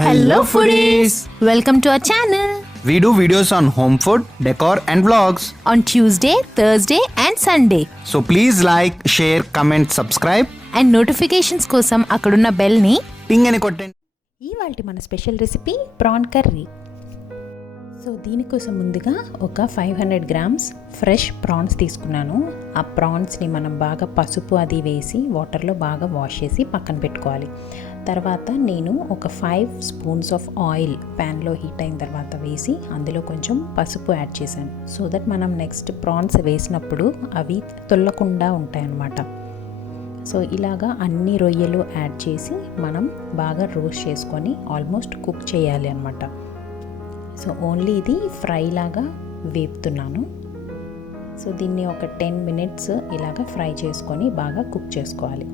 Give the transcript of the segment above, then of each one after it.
Hello foodies! Welcome to our channel. We do videos on home food, decor and vlogs on Tuesday, Thursday and Sunday. So please like, share, comment, subscribe and notifications కోసం అక్కడున్న bell ని టింగ్ అని కొట్టండి. ఇవాల్టి మన special recipe prawn curry. So దీనికోసం ముందుగా ఒక 500 గ్రామ్స్ ఫ్రెష్ ప్రాన్స్ తీసుకున్నాను. ఆ ప్రాన్స్ని మనం బాగా పసుపు అది వేసి వాటర్లో బాగా వాష్ చేసి పక్కన పెట్టుకోవాలి. తర్వాత నేను ఒక 5 స్పూన్స్ ఆఫ్ ఆయిల్ ప్యాన్లో హీట్ అయిన తర్వాత వేసి అందులో కొంచెం పసుపు యాడ్ చేశాను. సో దట్ మనం నెక్స్ట్ ప్రాన్స్ వేసినప్పుడు అవి తొల్లకుండా ఉంటాయన్నమాట. సో ఇలాగా అన్ని రొయ్యలు యాడ్ చేసి మనం బాగా రోస్ట్ చేసుకొని ఆల్మోస్ట్ కుక్ చేయాలి అన్నమాట. సో ఓన్లీ ఇది ఫ్రై లాగా వేపుతున్నాను. సో దీన్ని ఒక 10 మినిట్స్ ఇలాగా ఫ్రై చేసుకొని బాగా కుక్ చేసుకోవాలి.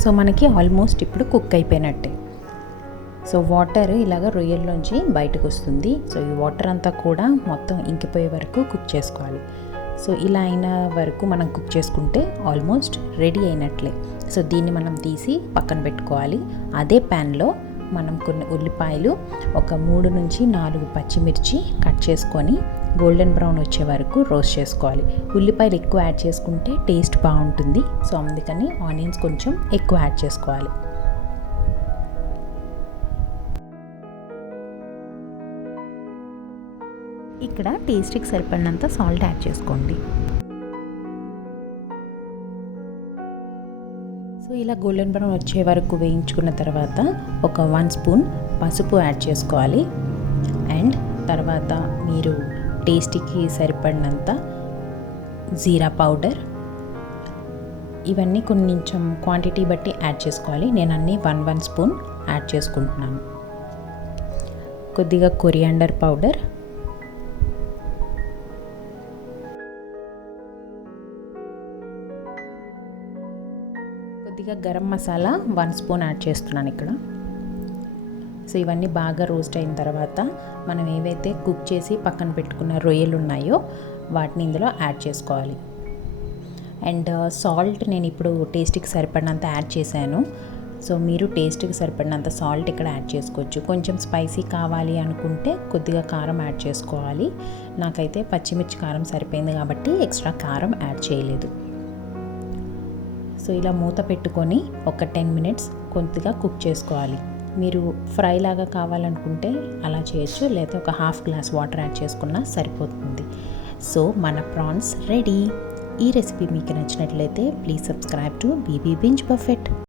సో మనకి ఆల్మోస్ట్ ఇప్పుడు కుక్ అయిపోయినట్టే. సో వాటర్ ఇలాగ రొయ్యల్లోంచి బయటకు వస్తుంది. సో ఈ వాటర్ అంతా కూడా మొత్తం ఇంకిపోయే వరకు కుక్ చేసుకోవాలి. సో ఇలా అయిన వరకు మనం కుక్ చేసుకుంటే ఆల్మోస్ట్ రెడీ అయినట్లే. సో దీన్ని మనం తీసి పక్కన పెట్టుకోవాలి. అదే ప్యాన్లో మనం కొన్ని ఉల్లిపాయలు, ఒక 3 నుంచి 4 పచ్చిమిర్చి కట్ చేసుకొని గోల్డెన్ బ్రౌన్ వచ్చే వరకు రోస్ట్ చేసుకోవాలి. ఉల్లిపాయలు ఎక్కువ యాడ్ చేసుకుంటే టేస్ట్ బాగుంటుంది. సో అందుకని ఆనియన్స్ కొంచెం ఎక్కువ యాడ్ చేసుకోవాలి. ఇక్కడ టేస్ట్కి సరిపడినంత సాల్ట్ యాడ్ చేసుకోండి. సో ఇలా గోల్డెన్ బ్రౌన్ వచ్చే వరకు వేయించుకున్న తర్వాత ఒక 1 స్పూన్ పసుపు యాడ్ చేసుకోవాలి. అండ్ తర్వాత మీరు టేస్ట్కి సరిపడినంత జీరా పౌడర్, ఇవన్నీ కొంచెం క్వాంటిటీ బట్టి యాడ్ చేసుకోవాలి. నేను అన్నీ 1 స్పూన్ యాడ్ చేసుకుంటున్నాను. కొద్దిగా కొరియాండర్ పౌడర్, కొద్దిగా గరం మసాలా 1 స్పూన్ యాడ్ చేస్తున్నాను ఇక్కడ. సో ఇవన్నీ బాగా రోస్ట్ అయిన తర్వాత మనం ఏవైతే కుక్ చేసి పక్కన పెట్టుకున్న రొయ్యలు ఉన్నాయో వాటిని ఇందులో యాడ్ చేసుకోవాలి. అండ్ సాల్ట్ నేను ఇప్పుడు టేస్ట్కి సరిపడినంత యాడ్ చేశాను. సో మీరు టేస్ట్కి సరిపడినంత సాల్ట్ ఇక్కడ యాడ్ చేసుకోవచ్చు. కొంచెం స్పైసీ కావాలి అనుకుంటే కొద్దిగా కారం యాడ్ చేసుకోవాలి. నాకైతే పచ్చిమిర్చి కారం సరిపోయింది కాబట్టి ఎక్స్ట్రా కారం యాడ్ చేయలేదు. సో ఇలా మూత పెట్టుకొని ఒక 10 మినిట్స్ కొద్దిగా కుక్ చేసుకోవాలి. మీరు ఫ్రై లాగా కావాలనుకుంటే అలా చేయొచ్చు, లేదా ఒక ½ గ్లాస్ వాటర్ యాడ్ చేసుకున్నా సరిపోతుంది. సో మన ప్రాన్స్ రెడీ. ఈ రెసిపీ మీకు నచ్చినట్లయితే please subscribe to BB Binge buffet.